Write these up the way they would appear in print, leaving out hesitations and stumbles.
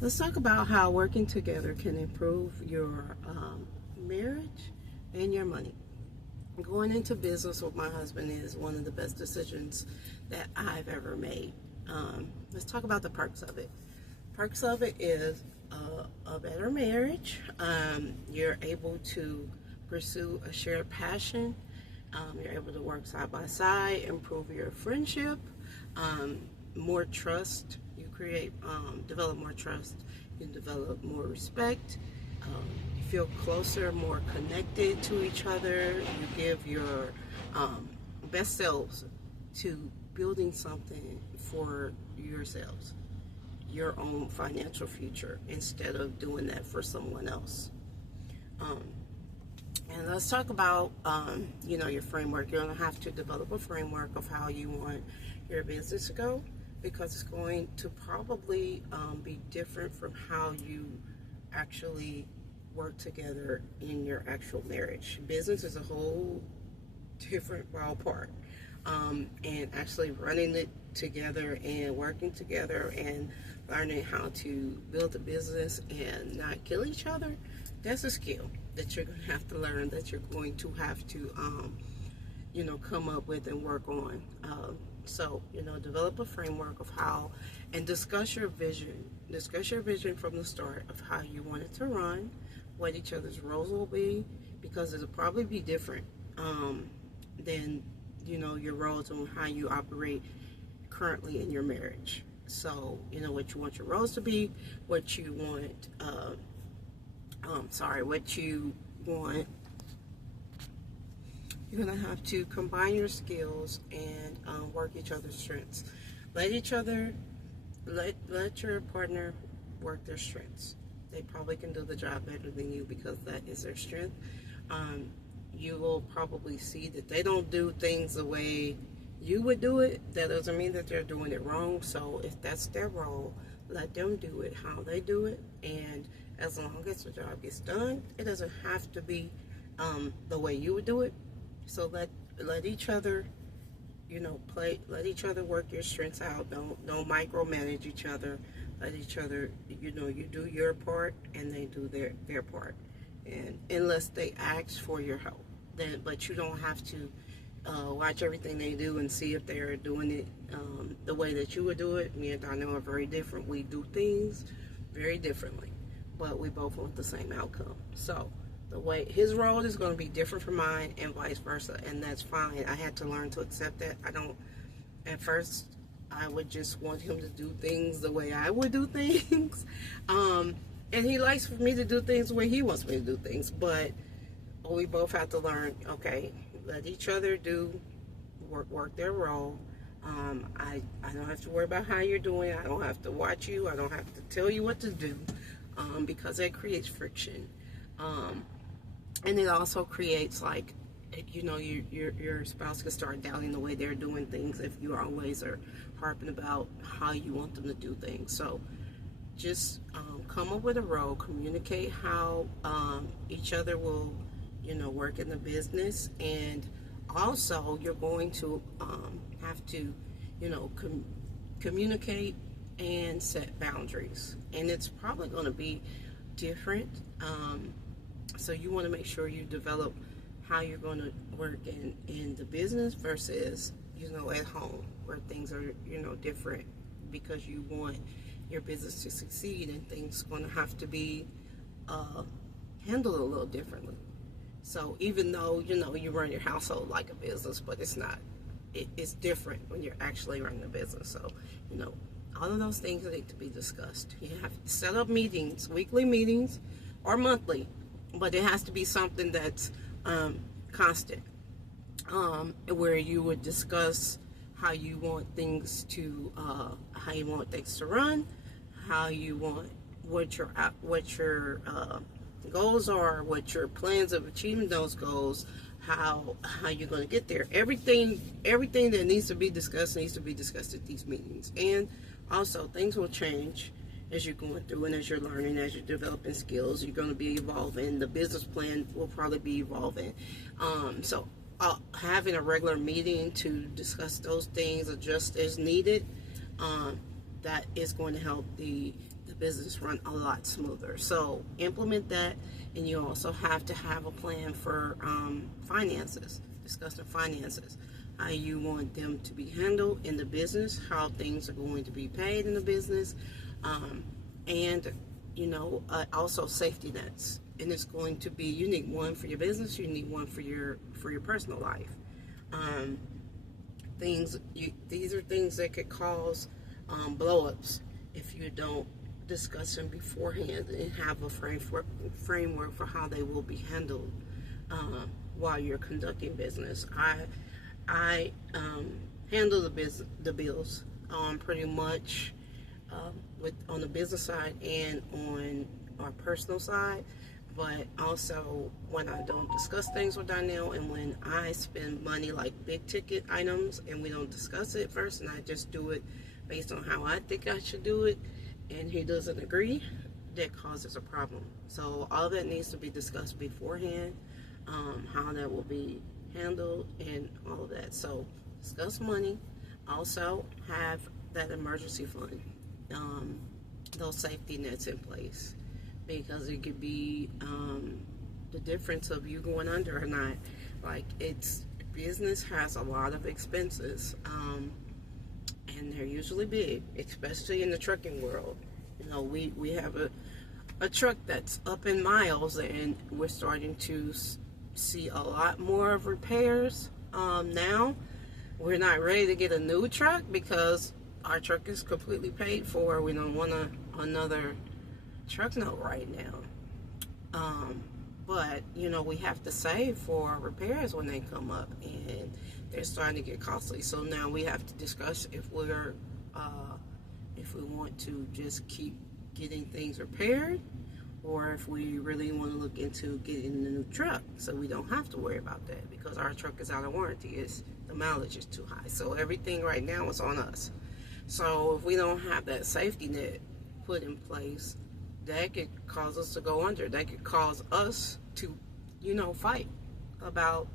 Let's talk about how working together can improve your marriage and your money. Going into business with my husband is one of the best decisions that I've ever made. Let's talk about the perks of it. Perks of it is a better marriage. You're able to pursue a shared passion. You're able to work side by side, improve your friendship, more trust. You develop more trust. You develop more respect. You feel closer, more connected to each other. You give your best selves to building something for yourselves, your own financial future, instead of doing that for someone else. And let's talk about, your framework. You're going to have to develop a framework of how you want your business to go, because it's going to probably be different from how you actually work together in your actual marriage. Business is a whole different ballpark. And actually running it together and working together and learning how to build a business and not kill each other, that's a skill that you're going to have to learn, that you're going to have to, come up with and work on. So, develop a framework of how, and discuss your vision. Discuss your vision from the start of how you want it to run, what each other's roles will be, because it'll probably be different than, your roles and how you operate currently in your marriage. So, what you want your roles to be, what you want, what you want. You're going to have to combine your skills and work each other's strengths. Let your partner work their strengths. They probably can do the job better than you because that is their strength. You will probably see that they don't do things the way you would do it. That doesn't mean that they're doing it wrong. So if that's their role, let them do it how they do it. And as long as the job gets done, it doesn't have to be the way you would do it. So let each other, let each other work your strengths out. Don't micromanage each other. Let each other, you do your part and they do their part. And unless they ask for your help, but you don't have to watch everything they do and see if they're doing it the way that you would do it. Me and Donnell are very different. We do things very differently, but we both want the same outcome. So the way his role is going to be different from mine, and vice versa, and that's fine. I had to learn to accept that. At first I would just want him to do things the way I would do things, and he likes for me to do things the way he wants me to do things, but we both have to learn, okay, let each other work their role. I don't have to worry about how you're doing. I don't have to watch you. I don't have to tell you what to do, because that creates friction. And it also creates, like, your spouse can start doubting the way they're doing things if you always are harping about how you want them to do things. So just come up with a role, communicate how each other will, work in the business, and also you're going to have to, communicate and set boundaries, and it's probably going to be different. So you want to make sure you develop how you're going to work in the business versus, at home, where things are, different, because you want your business to succeed, and things going to have to be handled a little differently. So even though, you run your household like a business, but it's not. It's different when you're actually running a business. So, all of those things need to be discussed. You have to set up meetings, weekly meetings or monthly, but it has to be something that's constant, where you would discuss how you want things to run, how you want, what your goals are, what your plans of achieving those goals, how you're going to get there. Everything that needs to be discussed at these meetings. And also, things will change as you're going through, and as you're learning, as you're developing skills. You're going to be evolving. The business plan will probably be evolving. So having a regular meeting to discuss those things, adjust as needed, that is going to help the business run a lot smoother. So implement that, and you also have to have a plan for finances, discussing finances, how you want them to be handled in the business, how things are going to be paid in the business, and also safety nets. And it's going to be, you need one for your business, you need one for your personal life. These are things that could cause blow-ups if you don't discuss them beforehand and have a framework for how they will be handled while you're conducting business. I handle the bills pretty much on the business side and on our personal side. But also, when I don't discuss things with Donnell, and when I spend money like big ticket items and we don't discuss it first, and I just do it based on how I think I should do it, and he doesn't agree, that causes a problem. So all that needs to be discussed beforehand, how that will be handled and all of that. So discuss money. Also have that emergency fund, those safety nets in place, because it could be the difference of you going under or not. Like, business has a lot of expenses, and they're usually big, especially in the trucking world. We have a truck that's up in miles, and we're starting to see a lot more of repairs now. We're not ready to get a new truck because our truck is completely paid for. We don't want another truck note right now. But we have to save for repairs when they come up, and they're starting to get costly. So now we have to discuss if we want to just keep getting things repaired, or if we really want to look into getting a new truck so we don't have to worry about that, because our truck is out of warranty. The mileage is too high. So everything right now is on us. So if we don't have that safety net put in place, that could cause us to go under. That could cause us to, fight about.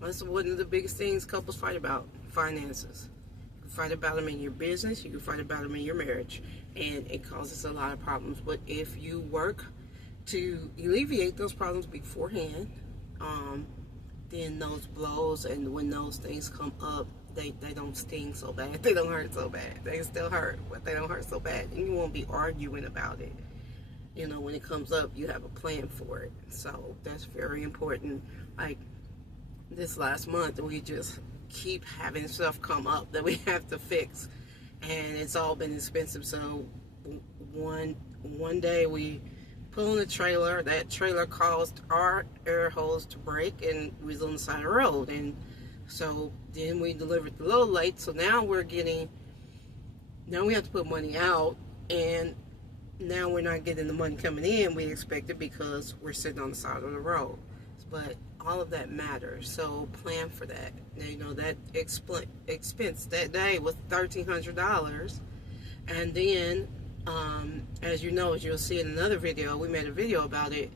That's one of the biggest things couples fight about: finances. You can fight about them in your business. You can fight about them in your marriage, and it causes a lot of problems. But if you work to alleviate those problems beforehand, then those blows, and when those things come up, they don't sting so bad. They don't hurt so bad. They still hurt, but they don't hurt so bad. And you won't be arguing about it. When it comes up, you have a plan for it. So that's very important. Like this last month, we just keep having stuff come up that we have to fix, and it's all been expensive. So one day we put on a trailer. That trailer caused our air hose to break, and we was on the side of the road. And so then we delivered the load late. So now we have to put money out, and now we're not getting the money coming in we expected because we're sitting on the side of the road. But all of that matters, so plan for that. That expense that day was $1,300, and then as you'll see in another video, we made a video about it.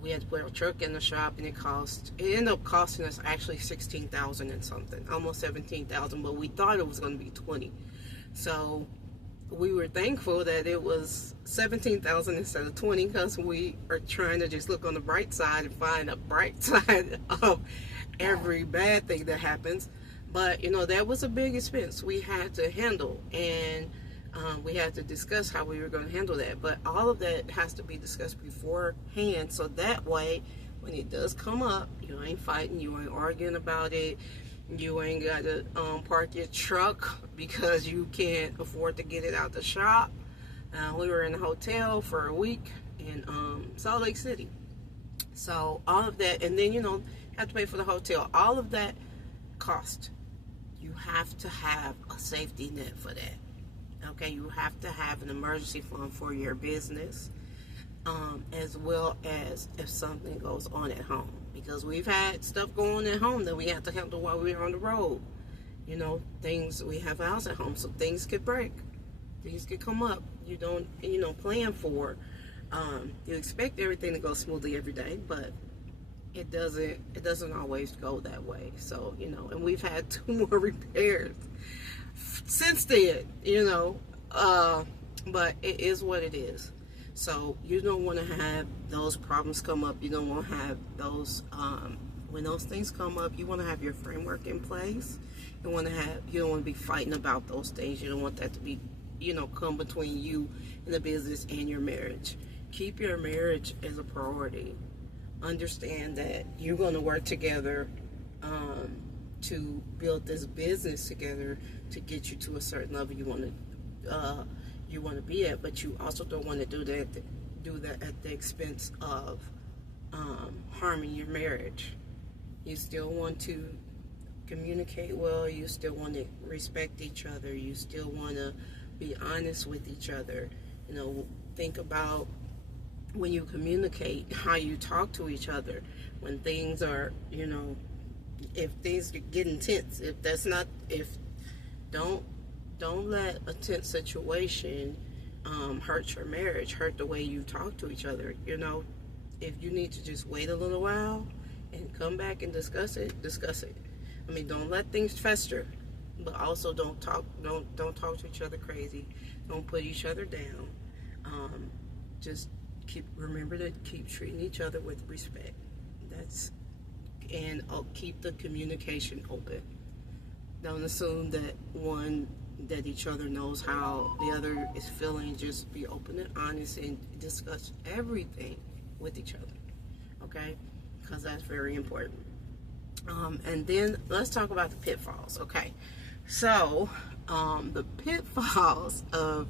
We had to put our truck in the shop, and it ended up costing us actually $16,000 and something, almost $17,000, but we thought it was going to be $20,000. So we were thankful that it was $17,000 instead of $20,000, because we are trying to just look on the bright side and find a bright side of every bad thing that happens. But that was a big expense we had to handle, and we had to discuss how we were going to handle that. But all of that has to be discussed beforehand, so that way when it does come up, you ain't fighting, you ain't arguing about it. You ain't got to park your truck because you can't afford to get it out the shop. We were in a hotel for a week in Salt Lake City. So all of that, and then have to pay for the hotel. All of that cost. You have to have a safety net for that. Okay, you have to have an emergency fund for your business, as well as if something goes on at home. Because we've had stuff going on at home that we have to handle while we're on the road. We have a house at home, so things could break. Things could come up. You don't, plan for. You expect everything to go smoothly every day, but it doesn't always go that way. So, and we've had 2 more repairs since then, But it is what it is. So you don't want to have those problems come up. You don't want to have those when those things come up. You want to have your framework in place. You don't want to be fighting about those things. You don't want that to be, come between you and the business and your marriage. Keep your marriage as a priority. Understand that you're going to work together to build this business together to get you to a certain level you want to be at, but you also don't want to do that at the expense of harming your marriage. You still want to communicate well. You still want to respect each other. You still want to be honest with each other. Think about when you communicate, how you talk to each other. When things are, if things get intense, don't let a tense situation hurt your marriage, hurt the way you talk to each other. If you need to just wait a little while and come back and discuss it. I mean, don't let things fester, but also don't talk to each other crazy. Don't put each other down. Just remember to keep treating each other with respect. Keep the communication open. Don't assume that each other knows how the other is feeling. Just be open and honest and discuss everything with each other, okay? Because that's very important. And then let's talk about the pitfalls, okay? So the pitfalls of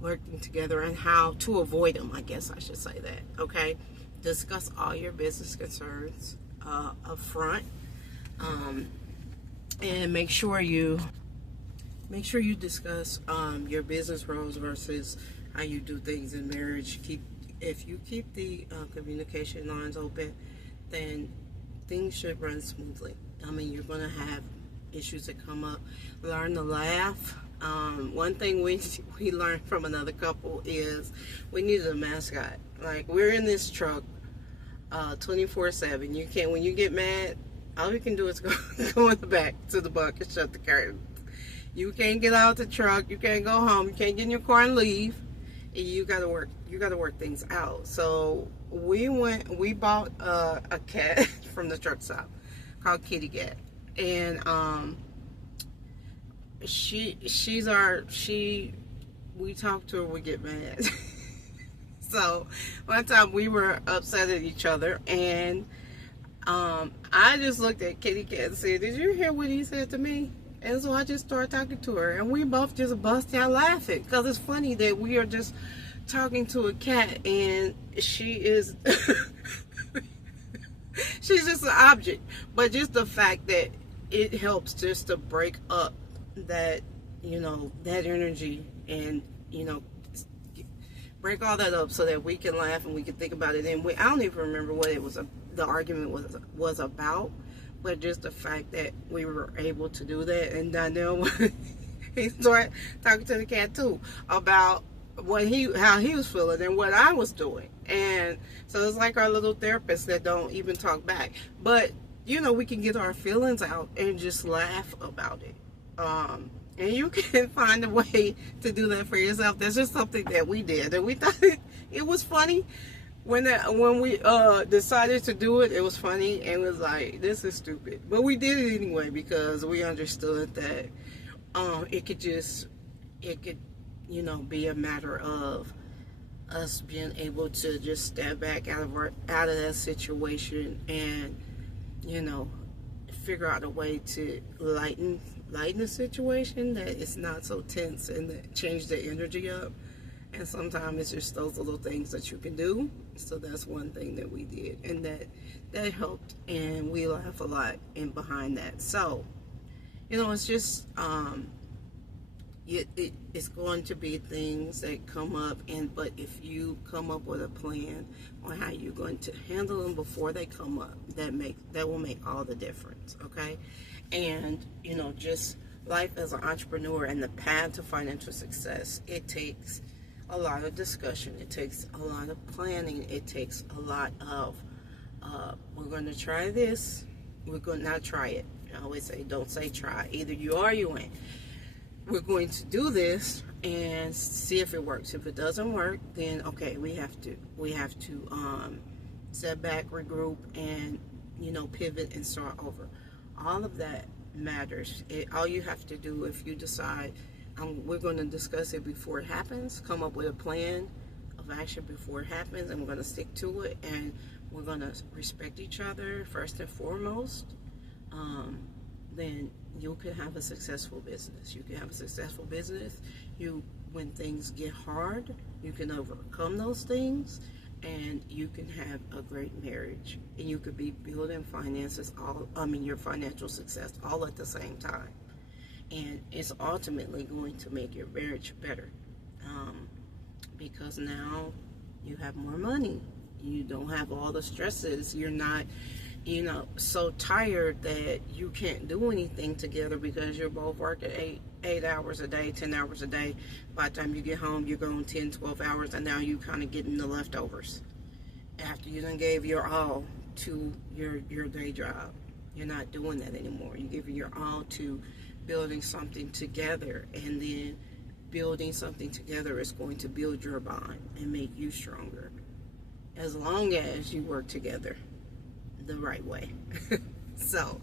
working together and how to avoid them, I guess I should say that, okay? Discuss all your business concerns up front, and make sure you discuss your business roles versus how you do things in marriage. If you keep the communication lines open, then things should run smoothly. I mean, you're going to have issues that come up. Learn to laugh. One thing we learned from another couple is we needed a mascot. Like, we're in this truck 24/7. When you get mad, all you can do is go in the back to the bunk and shut the curtains. You can't get out the truck. You can't go home. You can't get in your car and leave. And you gotta work things out. So we bought a cat from the truck stop called Kitty Cat, and we talk to her, we get mad. So one time we were upset at each other, and I just looked at Kitty Cat and said, "Did you hear what he said to me?" And so I just started talking to her, and we both just bust out laughing, because it's funny that we are just talking to a cat, and she is she's just an object. But just the fact that it helps just to break up that that energy, and break all that up so that we can laugh and we can think about it. And I don't even remember what the argument was about, but just the fact that we were able to do that. And Donnell, he started talking to the cat too about how he was feeling and what I was doing. And so it's like our little therapists that don't even talk back. But we can get our feelings out and just laugh about it. And you can find a way to do that for yourself. That's just something that we did, and we thought it was funny. When we decided to do it, it was funny, and it was like, this is stupid. But we did it anyway, because we understood that it could be a matter of us being able to just step back out of that situation and figure out a way to lighten the situation, that it's not so tense, and change the energy up. And sometimes it's just those little things that you can do. So that's one thing that we did, and that helped, and we laugh a lot in behind that. So it's just it's going to be things that come up, but if you come up with a plan on how you're going to handle them before they come up, that will make all the difference, okay? And just life as an entrepreneur and the path to financial success, it takes a lot of discussion. It takes a lot of planning. It takes a lot of we're going to try this, we're going to not try it. I always say, don't say try. Either you are or you ain't. We're going to do this, and see if it works. If it doesn't work, then okay, we have to step back, regroup, and pivot and start over. All of that matters. All you have to do, if you decide we're going to discuss it before it happens, come up with a plan of action before it happens, and we're going to stick to it, and we're going to respect each other first and foremost, then you can have a successful business. You can have a successful business. When things get hard, you can overcome those things, and you can have a great marriage, and you could be building finances, your financial success all at the same time. And it's ultimately going to make your marriage better, because now you have more money. You don't have all the stresses. You're not, so tired that you can't do anything together because you're both working 8 hours a day, 10 hours a day. By the time you get home, you're going 10, 12 hours, and now you kind of getting the leftovers after you done gave your all to your day job. You're not doing that anymore. You give your all to building something together, and then building something together is going to build your bond and make you stronger, as long as you work together the right way. So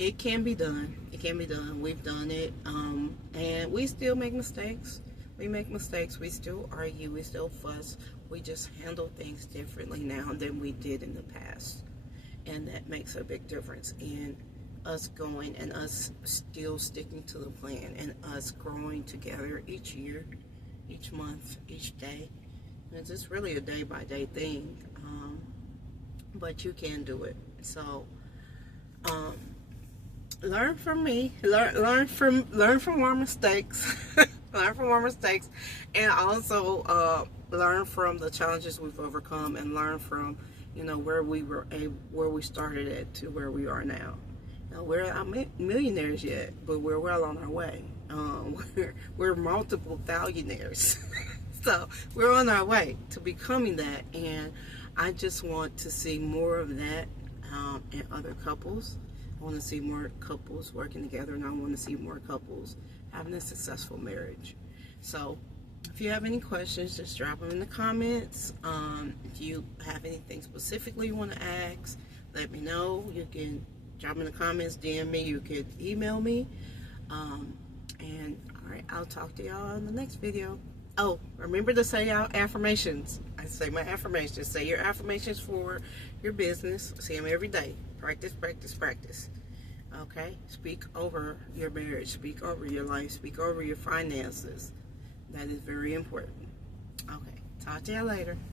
it can be done. It can be done. We've done it, and we still make mistakes. We make mistakes. We still argue. We still fuss. We just handle things differently now than we did in the past, and that makes a big difference in us going and us still sticking to the plan, and us growing together each year, each month, each day. It's just really a day-by-day thing, but you can do it. So learn from me, learn from our mistakes, learn from our mistakes, and also learn from the challenges we've overcome, and learn from where we started at to where we are now. Now, we're not millionaires yet, but we're well on our way. We're multiple thousandaires. So we're on our way to becoming that, and I just want to see more of that in other couples. I want to see more couples working together, and I want to see more couples having a successful marriage. So if you have any questions, just drop them in the comments. If you have anything specifically you want to ask, let me know. You can drop in the comments, DM me, you could email me. And alright, I'll talk to y'all in the next video. Oh, remember to say your affirmations. I say my affirmations. Say your affirmations for your business. Say them every day. Practice, practice, practice. Okay? Speak over your marriage. Speak over your life. Speak over your finances. That is very important. Okay. Talk to you later.